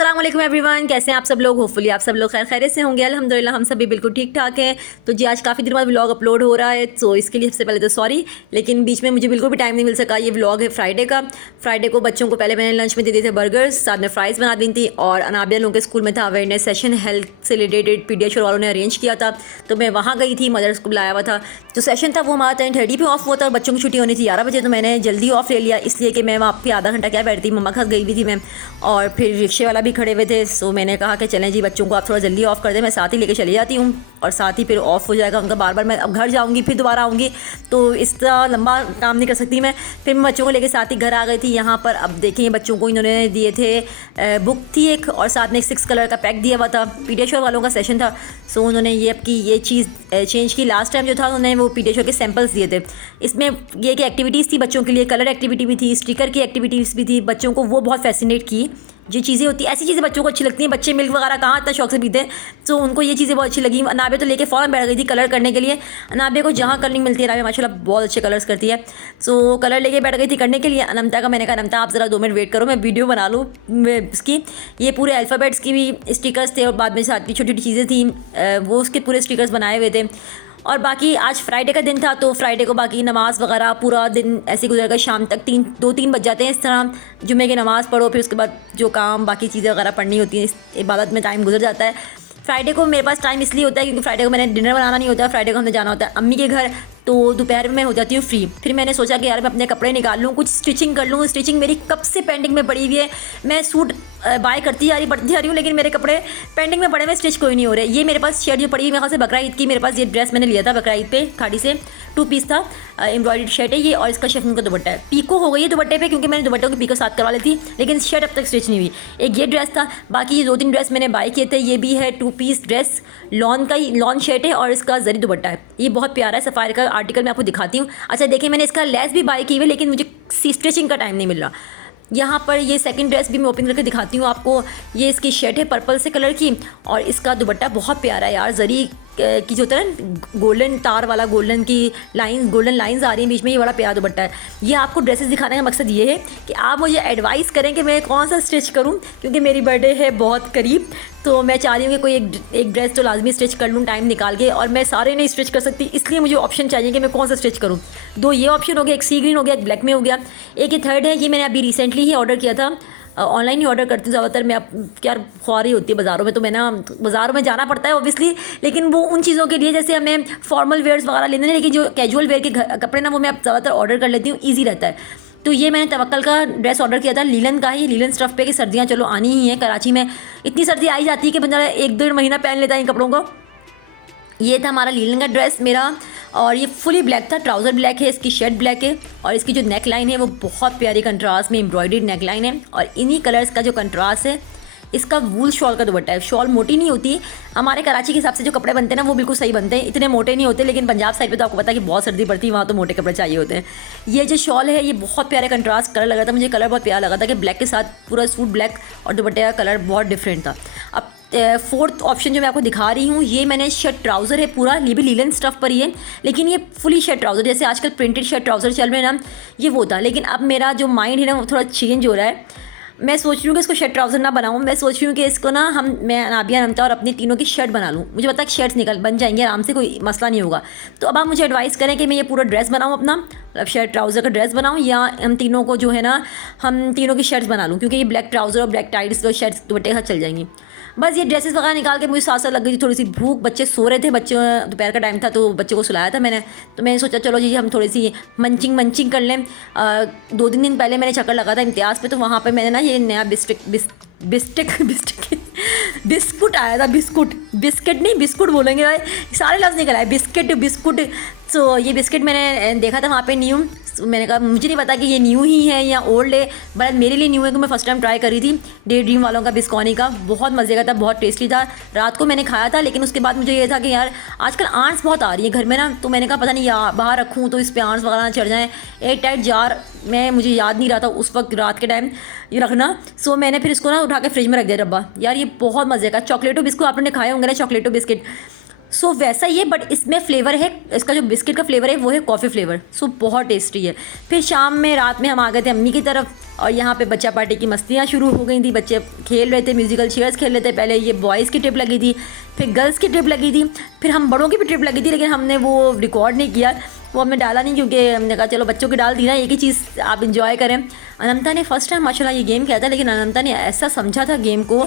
अस्सलाम वालेकुम एवरीवन, कैसे हैं आप सब लोग। होपफुली आप सब लोग खैर खैरियत से होंगे। अल्हम्दुलिल्लाह हम सभी बिल्कुल ठीक ठाक हैं। तो जी आज काफ़ी दिन बाद व्लॉग अपलोड हो रहा है, तो इसके लिए सबसे पहले तो सॉरी, लेकिन बीच में मुझे बिल्कुल भी टाइम नहीं मिल सका। ये व्लॉग है फ्राइडे का। फ्राइडे को बच्चों को पहले मैंने लंच में दे दिए थे बर्गर्स, साथ में फ्राइज़ बना दी थी, और अनाबिया लोगों के स्कूल में था अवेयरनेस सेशन, हेल्थ से रिलेटेड पीडियाश्योर वालों ने अरेंज किया था, तो मैं वहाँ गई थी। मदर्स को बुलाया हुआ था, जो सेशन था वो हमारा 10:30 पे ऑफ हुआ था और बच्चों की छुट्टी होनी थी 11 बजे, तो मैंने जल्दी ऑफ ले लिया, इसलिए कि मैं वहाँ पे आधा घंटा क्या बैठती, मम्मा के साथ गई हुई थी मैं, और फिर रिक्शे वाला भी खड़े हुए थे। सो मैंने कहा कि चलें जी, बच्चों को आप थोड़ा जल्दी ऑफ़ कर दें, मैं साथ ही लेके चली जाती हूँ और साथ ही फिर ऑफ़ हो जाएगा उनका। बार बार मैं अब घर जाऊँगी फिर दोबारा आऊँगी, तो इस तरह लंबा काम नहीं कर सकती मैं। फिर मैं बच्चों को लेके साथ ही घर आ गई थी यहाँ पर। अब देखिए बच्चों को इन्होंने दिए थे बुक थी एक, और साथ में एक 6 कलर का पैक दिया हुआ था। पीडियाश्योर वालों का सेशन था, सो उन्होंने ये अब की ये चीज़ चेंज की। लास्ट टाइम जो था उन्होंने वो पीडियाश्योर के सैम्पल्स दिए थे। इसमें ये कि एक्टिविटीज़ थी बच्चों के लिए, कलर एक्टिविटी भी थी, स्टिकर की एक्टिविटीज़ भी थी। बच्चों को वो बहुत फैसिनेट की। जो चीज़ें होती हैं ऐसी चीज़ें बच्चों को अच्छी लगती हैं। बच्चे मिल्क वगैरह कहाँ इतना शौक से पीते हैं, तो उनको ये चीज़ें बहुत अच्छी लगी। अनाबे तो लेके फ़ौरन बैठ गई थी कलर करने के लिए। अनाबे को जहाँ कलरिंग मिलती है, अनाबे माशाल्लाह बहुत अच्छे कलर्स करती है, सो कलर लेके बैठ गई थी करने के लिए। अनमता का मैंने कहा अनमता आप ज़रा 2 मिनट वेट करो, मैं वीडियो बना लूँ इसकी। ये पूरे अल्फ़ाबेट्स की भी स्टिकर्स थे और बाद में साथ की छोटी छोटी चीज़ें थी, वो उसके पूरे स्टिकर्स बनाए हुए थे। और बाकी आज फ्राइडे का दिन था, तो फ्राइडे को बाकी नमाज़ वगैरह पूरा दिन ऐसे गुजरेगा, शाम तक 2-3 बज जाते हैं इस तरह। जुम्मे की नमाज़ पढ़ो, फिर उसके बाद जो काम बाकी चीज़ें वगैरह पढ़नी होती हैं, इस इबादत में टाइम गुजर जाता है। फ्राइडे को मेरे पास टाइम इसलिए होता है क्योंकि फ्राइडे को मैंने डिनर बनाना नहीं होता। फ्राइडे को हमने जाना होता है अम्मी के घर, तो दोपहर में मैं हो जाती हूँ फ्री। फिर मैंने सोचा कि यार मैं अपने कपड़े निकाल लूँ, कुछ स्टिचिंग कर लूँ। स्टिचिंग मेरी कब से पेंडिंग में पड़ी हुई है। मैं सूट बाय करती जा रही बढ़ती जा रही हूँ, लेकिन मेरे कपड़े पेंडिंग में पड़े हुए, स्टिच कोई नहीं हो रहे। ये मेरे पास शर्ट जो पड़ी हुई मेरे ख्याल से बकरा ईद की, मेरे पास ये ड्रेस मैंने लिया था बकरा ईद पे खाड़ी से, 2 पीस था, एम्ब्रॉयडर्ड शर्ट है ये, और इसका शिफॉन का दुपट्टा है। पीको हो गई है दुपट्टे पे क्योंकि मैंने दुपट्टों की पीको साथ करवा ली थी, लेकिन शर्ट अब तक स्टिच नहीं हुई। एक ये ड्रेस था, बाकी ये 2-3 ड्रेस मैंने बाय किए थे। ये भी है 2 पीस ड्रेस, लॉन का ही लॉन शर्ट है और इसका जरी दुपट्टा है। ये बहुत प्यारा है, सफारी का आर्टिकल मैं आपको दिखाती हूँ। अच्छा देखिए मैंने इसका लेस भी बाय की हुई है, लेकिन मुझे स्टिचिंग का टाइम नहीं मिल रहा। यहाँ पर ये सेकंड ड्रेस भी मैं ओपन करके दिखाती हूँ आपको। ये इसकी शर्ट है पर्पल से कलर की, और इसका दुपट्टा बहुत प्यारा है यार, जरी की जो होता है ना गोल्डन तार वाला, गोल्डन लाइंस आ रही हैं बीच में, ये बड़ा प्यारा दुपट्टा है। ये आपको ड्रेसेस दिखाने का मकसद ये है कि आप मुझे एडवाइस करें कि मैं कौन सा स्टिच करूं, क्योंकि मेरी बर्थडे है बहुत करीब, तो मैं चाह रही हूँ कि कोई एक ड्रेस तो लाजमी स्टिच कर लूँ टाइम निकाल के, और मैं सारे नहीं स्टिच कर सकती, इसलिए मुझे ऑप्शन चाहिए कि मैं कौन सा स्टिच करूँ। 2 ये ऑप्शन हो गया, एक सी ग्रीन हो गया, एक ब्लैक में हो गया, एक ये थर्ड है। ये मैंने अभी रिसेंटली ही ऑर्डर किया था, ऑनलाइन ही ऑर्डर करती हूँ ज़्यादातर मैं। अब क्या ख्वारी होती है बाज़ारों में, तो मैं ना बाज़ारों में जाना पड़ता है ओबियसली, लेकिन वो उन चीज़ों के लिए जैसे हमें फॉर्मल वेयर्स वगैरह लेने हैं, लेकिन जो कैजुअल वेयर के कपड़े ना वो मैं अब ज़्यादातर ऑर्डर कर लेती हूँ, ईजी रहता है। तो ये मैंने तवक्कल का ड्रेस ऑर्डर किया था, लीलन का ही, लीलन स्टफ़ पे, कि सर्दियाँ चलो आनी ही हैं। कराची में इतनी सर्दी आई जाती है कि बंदा 1-1.5 महीना पहन लेता है इन कपड़ों को। ये था हमारा लीलन का ड्रेस मेरा, और ये फुली ब्लैक था, ट्राउज़र ब्लैक है, इसकी शर्ट ब्लैक है, और इसकी जो नेक लाइन है वो बहुत प्यारी कंट्रास्ट में एम्ब्रॉयडर्ड नेक लाइन है, और इन्हीं कलर्स का जो कंट्रास्ट है इसका वूल शॉल का दुपट्टा है। शॉल मोटी नहीं होती, हमारे कराची के हिसाब से जो कपड़े बनते हैं ना वो बिल्कुल सही बनते हैं, इतने मोटे नहीं होते, लेकिन पंजाब साइड पे तो आपको पता है कि बहुत सर्दी पड़ती है, वहाँ तो मोटे कपड़े चाहिए होते हैं। ये जो शॉल है ये बहुत प्यारे कंट्रास्ट कलर लगा था मुझे, कलर बहुत प्यारा लगा था कि ब्लैक के साथ पूरा सूट ब्लैक और दुपट्टे का कलर बहुत डिफरेंट था। अब फोर्थ ऑप्शन जो मैं आपको दिखा रही हूँ, ये मैंने शर्ट ट्राउज़र है पूरा, ये भी लीलन स्टफ़ पर ही है, लेकिन ये फुली शर्ट ट्राउज़र, जैसे आजकल प्रिंटेड शर्ट ट्राउज़र चल रहे हैं ना, ये वो था। लेकिन अब मेरा जो माइंड है ना वो थोड़ा चेंज हो रहा है। मैं सोच रही हूँ कि इसको शर्ट ट्राउज़र ना बनाऊँ, मैं सोच रही हूँ कि इसको ना मैं अनाबिया नमता और अपनी तीनों की शर्ट बना लूँ। मुझे पता है कि शर्ट्स बन जाएंगे आराम से, कोई मसला नहीं होगा। तो अब आप मुझे एडवाइस करें कि मैं ये पूरा ड्रेस बनाऊँ अपना, मतलब शर्ट ट्राउज़र का ड्रेस बनाऊँ, या हम तीनों को जो है ना हम तीनों की शर्ट्स बना लूँ, क्योंकि ये ब्लैक ट्राउज़र और ब्लैक टाइट्स तो शर्ट्स दुपट्टे के साथ चल जाएंगी। बस ये ड्रेसेस वगैरह निकाल के मुझे साथ साथ लग गई थी थोड़ी सी भूख, बच्चे सो रहे थे, बच्चे दोपहर का टाइम था तो बच्चे को सुलाया था मैंने, तो मैंने सोचा चलो जी हम थोड़ी सी मंचिंग कर लें। 2-3 दिन पहले मैंने चक्कर लगा था इम्तियाज़ पे, तो वहाँ पे मैंने ना ये नया बिस्कुट आया था, बिस्किट नहीं बिस्कुट बोलेंगे भाई, सारे लफ्ज़ निकल आए, बिस्कुट। तो ये बिस्किट मैंने देखा था वहाँ पे न्यू, मैंने कहा मुझे नहीं पता कि ये न्यू ही है या ओल्ड है, बट मेरे लिए न्यू है, कि मैं फ़र्स्ट टाइम ट्राई करी थी डे ड्रीम वालों का बिस्कॉनी का, बहुत मज़े का था, बहुत टेस्टी था। रात को मैंने खाया था, लेकिन उसके बाद मुझे ये था कि यार आजकल आंट्स बहुत आ रही है घर में ना, तो मैंने कहा पता नहीं बाहर रखूँ तो इस पर आंट्स वगैरह ना चढ़ जाएँ। एयर टाइट जार में मुझे याद नहीं रहा था उस वक्त रात के टाइम ये रखना, सो मैंने फिर इसको ना उठा के फ्रिज में रख दिया डब्बा। यार ये बहुत मज़े का चॉकलेटो बिस्कुट, आपने खाए होंगे ना चॉकलेटो बिस्किट, सो वैसा ही है, बट इसमें फ्लेवर है, इसका जो बिस्किट का फ्लेवर है वो है कॉफ़ी फ्लेवर। सो बहुत टेस्टी है। फिर शाम में रात में हम आ गए थे अम्मी की तरफ, और यहाँ पे बच्चा पार्टी की मस्तियाँ शुरू हो गई थी। बच्चे खेल रहे थे, म्यूजिकल चेयर्स खेल रहे थे। पहले ये बॉयज़ की ट्रिप लगी थी, फिर गर्ल्स की ट्रिप लगी थी, फिर हम बड़ों की भी ट्रिप लगी थी, लेकिन हमने वो रिकॉर्ड नहीं किया, वो हमने डाला नहीं, क्योंकि हमने कहा चलो बच्चों की डाल दी ना, एक ही चीज़ आप इंजॉय करें। अनंता ने फर्स्ट टाइम माशाल्लाह ये गेम खेला था, लेकिन अनंता ने ऐसा समझा था गेम को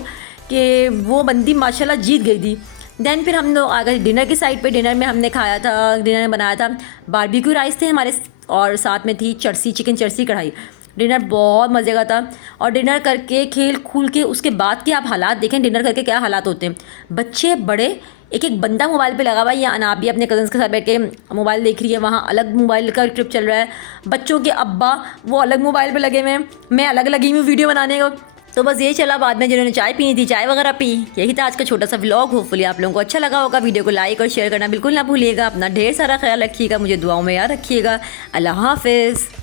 कि वो बंदी माशाल्लाह जीत गई थी। देन फिर हम लोग आ गए डिनर की साइड पे। डिनर में हमने खाया था, डिनर में बनाया था बारबेक्यू राइस थे हमारे, और साथ में थी चरसी, चिकन चरसी कढ़ाई। डिनर बहुत मज़े का था। और डिनर करके खेल खूल के उसके बाद के आप हालात देखें, डिनर करके क्या हालात होते हैं। बच्चे बड़े, एक एक बंदा मोबाइल पे लगा हुआ है, या अनाब भी अपने कज़न्स के साथ बैठ के मोबाइल देख रही है, वहाँ अलग मोबाइल का ट्रिप चल रहा है। बच्चों के अब्बा वो अलग मोबाइल पे लगे हुए हैं, मैं अलग लगी हुई वीडियो बनाने को। तो बस ये चला। बाद में जिन्होंने चाय पीनी थी चाय वगैरह पी। यही था आज का छोटा सा व्लॉग। होपफुली आप लोगों को अच्छा लगा होगा। वीडियो को लाइक और शेयर करना बिल्कुल ना भूलिएगा। अपना ढेर सारा ख्याल रखिएगा, मुझे दुआओं में याद रखिएगा। अल्लाह हाफ़िज़।